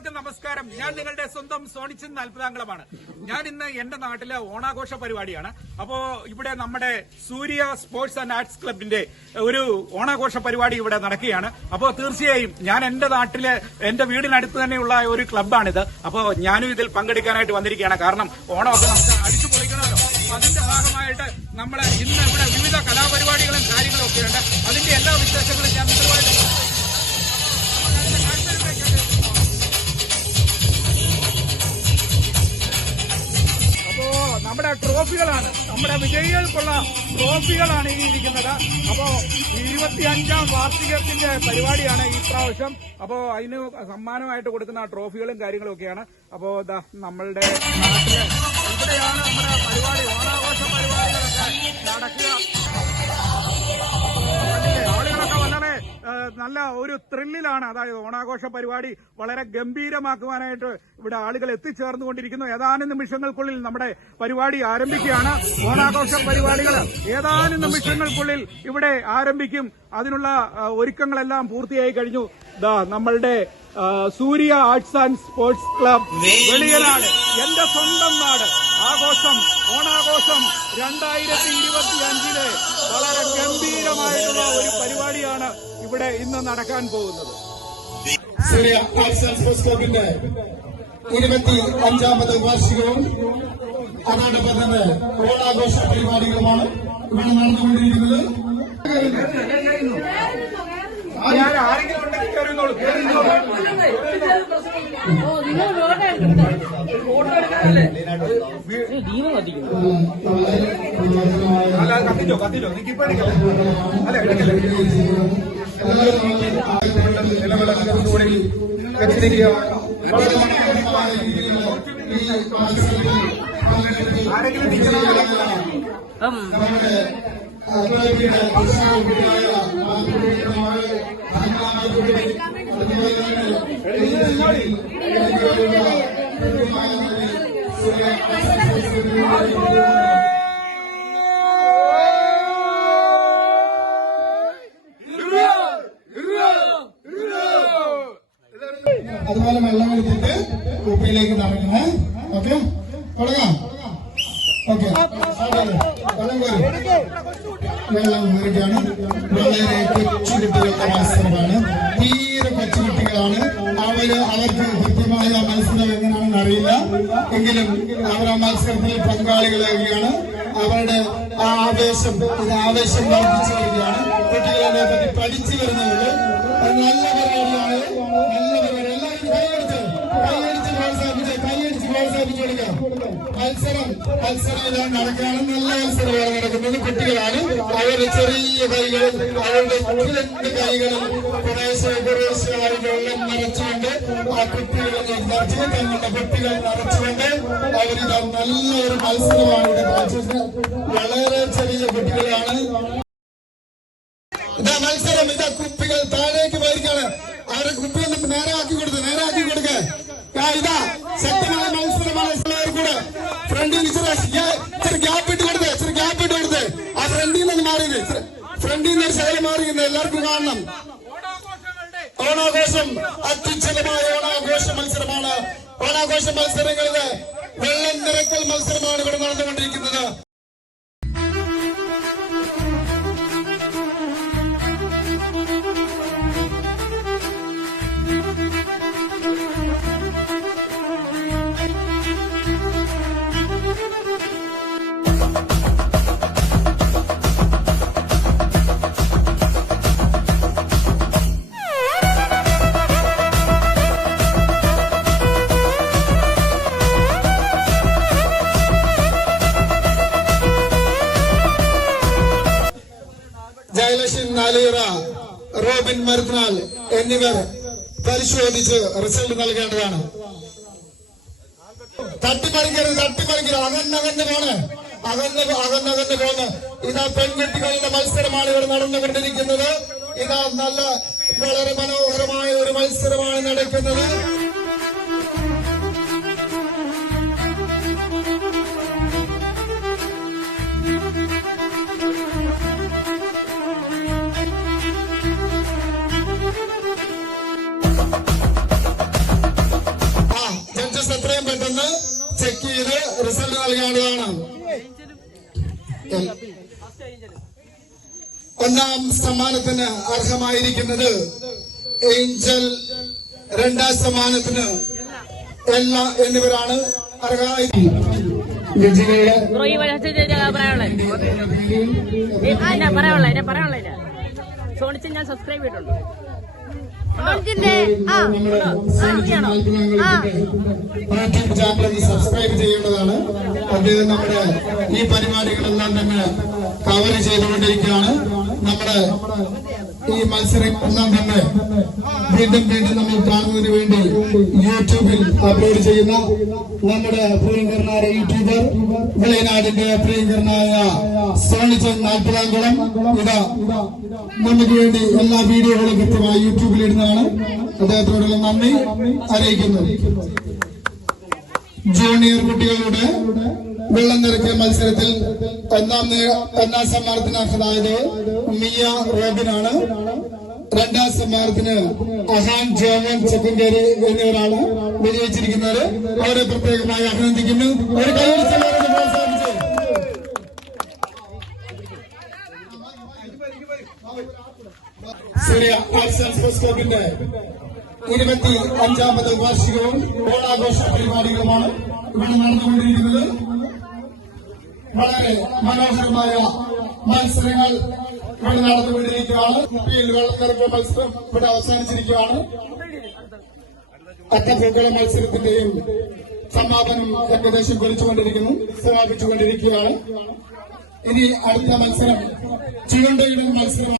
എല്ലാവർക്കും നമസ്കാരം. ഞാൻ നിങ്ങളുടെ സ്വന്തം സോണിച്ചൻ അത്ഭുതാംഗളമാണ്. ഞാൻ ഇന്ന് എന്റെ നാട്ടിലെ ഓണാഘോഷ പരിപാടിയാണ്. അപ്പോ ഇവിടെ നമ്മുടെ സൂര്യ സ്പോർട്സ് ആൻഡ് ആർട്സ് ക്ലബിന്റെ ഒരു ഓണാഘോഷ പരിപാടി ഇവിടെ നടക്കുകയാണ്. അപ്പോൾ തീർച്ചയായും ഞാൻ എന്റെ നാട്ടിലെ എന്റെ വീടിനടുത്ത് തന്നെയുള്ള ഒരു ക്ലബ്ബാണിത്. അപ്പോൾ ഞാനും ഇതിൽ പങ്കെടുക്കാനായിട്ട് വന്നിരിക്കുകയാണ്. കാരണം ഓണമൊക്കെ നമുക്ക് അടിച്ചു പൊളിക്കണമല്ലോ. അതിന്റെ ഭാഗമായിട്ട് നമ്മൾ ഇന്ന് ഇവിടെ വിവിധ കലാപരിപാടികളും കാര്യങ്ങളും ഒക്കെ ഉണ്ട്. അതിന്റെ എല്ലാ വിശേഷങ്ങളും ഞാൻ നിങ്ങളുമായിട്ട് നമ്മുടെ ട്രോഫികളാണ്, നമ്മുടെ വിജയികൾക്കുള്ള ട്രോഫികളാണ് ഇനി ഇരിക്കുന്നത്. അപ്പോ 25ാം വാർഷികത്തിന്റെ പരിപാടിയാണ് ഈ പ്രാവശ്യം. അപ്പോ അതിന് സമ്മാനമായിട്ട് കൊടുക്കുന്ന ട്രോഫികളും കാര്യങ്ങളും ഒക്കെയാണ്. അപ്പോ നമ്മളുടെ നാട്ടില് ഇവിടെയാണ് നമ്മുടെ പരിപാടി, ഓണാഘോഷ പരിപാടികളൊക്കെ നടക്കുക. ആളുകളൊക്കെ വളരെ നല്ല ഒരു ത്രില്ലിലാണ്. അതായത് ഓണാഘോഷ പരിപാടി വളരെ ഗംഭീരമാക്കുവാനായിട്ട് ഇവിടെ ആളുകൾ എത്തിച്ചേർന്നുകൊണ്ടിരിക്കുന്നു. ഏതാനും നിമിഷങ്ങൾക്കുള്ളിൽ നമ്മുടെ പരിപാടി ആരംഭിക്കുകയാണ്. ഓണാഘോഷ പരിപാടികൾ ഏതാനും നിമിഷങ്ങൾക്കുള്ളിൽ ഇവിടെ ആരംഭിക്കും. അതിനുള്ള ഒരുക്കങ്ങളെല്ലാം പൂർത്തിയായി കഴിഞ്ഞു. നമ്മളുടെ Surya arts and sports club Veliyanad, എന്റെ സ്വന്തം നാട് ആഘോഷം, ഓണാഘോഷം 2025 വളരെ ഗംഭീരമായിട്ടുള്ള ഒരു പരിപാടിയാണ് ഇവിടെ ഇന്ന് നടക്കാൻ പോകുന്നത്. സൂര്യ ആർട്സ് ആൻഡ് സ്പോർട്സ് ക്ലബിന്റെ 25ാമത് വാർഷികവും അതോടൊപ്പം തന്നെ ഓണാഘോഷ പരിപാടികളുമാണ് ഇവിടെ നടന്നുകൊണ്ടിരിക്കുന്നത്. ഞാൻ ആരെങ്കിലും ഉണ്ടെങ്കിൽ കയറുന്നോളൂ. അല്ല കത്തിച്ചോ കത്തിച്ചോ, നിക്കിപ്പോ എടുക്കല്ലേ, അല്ല എടുക്കല്ലേ, നിലവിളക്കൂടെ വെച്ചിരിക്കുക. ആരെങ്കിലും അതുപോലെ വെള്ളം എടുത്തിട്ട് കുപ്പിയിലേക്ക് നിറയ്ക്കണേ. ഓക്കെ, തുടങ്ങാം. ഓക്കെ, വെള്ളം മുറിക്കാണ്. വളരെ കൊച്ചു കുട്ടികളുടെ മത്സരമാണ്. തീരെ കൊച്ചു കുട്ടികളാണ്. അവർക്ക് കൃത്യമായ മത്സരം എങ്ങനെയാണെന്ന് അറിയില്ല. എങ്കിലും അവർ ആ മത്സരത്തിൽ പങ്കാളികളാവുകയാണ്. അവരുടെ ആവേശം വർദ്ധിച്ചു വരികയാണ്. കുട്ടികളെ പറ്റി പഠിച്ചു വരുന്നുള്ളൂ. അത് നല്ല പരിപാടിയാണ്, നല്ല പരിപാടി. എല്ലാവരും കൈയടിച്ച് പ്രോത്സാഹിപ്പിച്ചു കൊടുക്കാം. മത്സരം ഇതാണ് നടക്കാണ്. നല്ല മത്സരമാണ് നടക്കുന്നത്. കുട്ടികളാണ്. അവരുടെ ചെറിയ കൈകളിൽ, അവരുടെ കൈകളിൽ കുറേശ്ശെ വെള്ളം നിറച്ചുകൊണ്ട് ആ കുട്ടികളെ തങ്ങളുടെ കുട്ടികൾ നിറച്ചുകൊണ്ട് അവരിത് നല്ലൊരു മത്സരമാണ് ഇവിടെ കാഴ്ചവെച്ചത്. വളരെ ചെറിയ കുട്ടികളാണ്. ഇതാ മത്സരം, ഇതാ കുപ്പികൾ താഴേക്ക് പോയിരിക്കാണ്. അവരെ കുപ്പി ഒന്ന് നേരാക്കി കൊടുക്കുക. ഇതാ ശക്തമായ മത്സരമാണ്. കൂടെ ഫ്രണ്ടിൽ ഇച്ചിരി ഗ്യാപ്പ് ഇട്ട് കൊടുത്ത് ആ ഫ്രണ്ടിൽ നിന്ന് മാറിയത്, ഫ്രണ്ടിൽ നിന്ന് ശകലം മാറിയത് എല്ലാവർക്കും കാണണം. ഓണാഘോഷം അത്യുജ്വലമായ ഓണാഘോഷ മത്സരമാണ്. ഓണാഘോഷ മത്സരങ്ങളില് വെള്ളം നിറക്കൽ മത്സരമാണ് ഇവിടെ നടന്നുകൊണ്ടിരിക്കുന്നത്. ജയലക്ഷ്മി നാലേറ, റോബിൻ മരുന്നാൾ എന്നിവർ പരിശോധിച്ച് റിസൾട്ട് നൽകേണ്ടതാണ്. തട്ടിപ്പറിക്കരുത്. അകന്നകന്ന് പോണ്. ഇതാ പെൺകുട്ടികളുടെ മത്സരമാണ് ഇവിടെ നടന്നുകൊണ്ടിരിക്കുന്നത്. ഇതാ വളരെ മനോഹരമായ ഒരു മത്സരമാണ് നടക്കുന്നത്. റിസൾട്ട് നൽകേണ്ടതാണ്. ഒന്നാം സമ്മാനത്തിന് അർഹമായിരിക്കുന്നത് ഏഞ്ചൽ, രണ്ടാം സമ്മാനത്തിന് എല്ല എന്നിവരാണ് അർഹമായിരിക്കുന്നത്. സോണിച്ച് ഞാൻ സബ്സ്ക്രൈബ് ചെയ്തിട്ടുണ്ട്. യൂട്യൂബ് ചാനൽ സബ്സ്ക്രൈബ് ചെയ്യേണ്ടതാണ്. അദ്ദേഹം നമ്മുടെ ഈ പരിപാടികളെല്ലാം തന്നെ കവർ ചെയ്തുകൊണ്ടിരിക്കുകയാണ്. നമ്മുടെ ഈ മത്സരം എല്ലാം തന്നെ വീണ്ടും വീണ്ടും നമ്മൾ കാണുന്നതിന് വേണ്ടി യൂട്യൂബിൽ അപ്ലോഡ് ചെയ്യുന്ന നമ്മുടെ പ്രിയങ്കരനായ യൂട്യൂബർ വിളയനാടിന്റെ പ്രിയങ്കരനായ സോണിച്ചൻ 40-ാംകുളം ഇതാ നമുക്ക് വേണ്ടി എല്ലാ വീഡിയോകളും കൃത്യമായി യൂട്യൂബിൽ ഇടുന്നതാണ്. അദ്ദേഹത്തോടുള്ള നന്ദി അറിയിക്കുന്നു. ജൂനിയർ കുട്ടികളുടെ വെള്ളം നിറയ്ക്കൽ മത്സരത്തിൽ ഒന്നാം സമ്മാനത്തിന് അർഹനായത് മിയ റോബിനാണ്. രണ്ടാം സമ്മാനത്തിന് അഹാൻ ജോമൻ ചെക്കൻകേരി എന്നിവരാണ് വിജയിച്ചിരിക്കുന്നത്. അവരെ പ്രത്യേകമായി അഭിനന്ദിക്കുന്നു. ഒരു കൈയടിച്ച് പ്രോത്സാഹിപ്പിച്ചു. സൂര്യ ആർട്സ് ആൻഡ് സ്പോർട്സ് ക്ലബിന്റെ 25ാമത് വാർഷികവും ഓണാഘോഷ പരിപാടികളുമാണ് ഇവിടെ നടന്നുകൊണ്ടിരിക്കുന്നത്. വളരെ മനോഹരമായ മത്സരങ്ങൾ ഇവിടെ നടന്നുകൊണ്ടിരിക്കുകയാണ്. വെള്ളക്കറുപ്പ് മത്സരം ഇവിടെ അവസാനിച്ചിരിക്കുകയാണ്. അറ്റപ്പൂക്കള മത്സരത്തിന്റെയും സമാപനം ഏകദേശം കുറിച്ചുകൊണ്ടിരിക്കുന്നു, സമാപിച്ചുകൊണ്ടിരിക്കുകയാണ്. ഇനി അടുത്ത മത്സരം ചുവണ്ടയുടെ മത്സരം.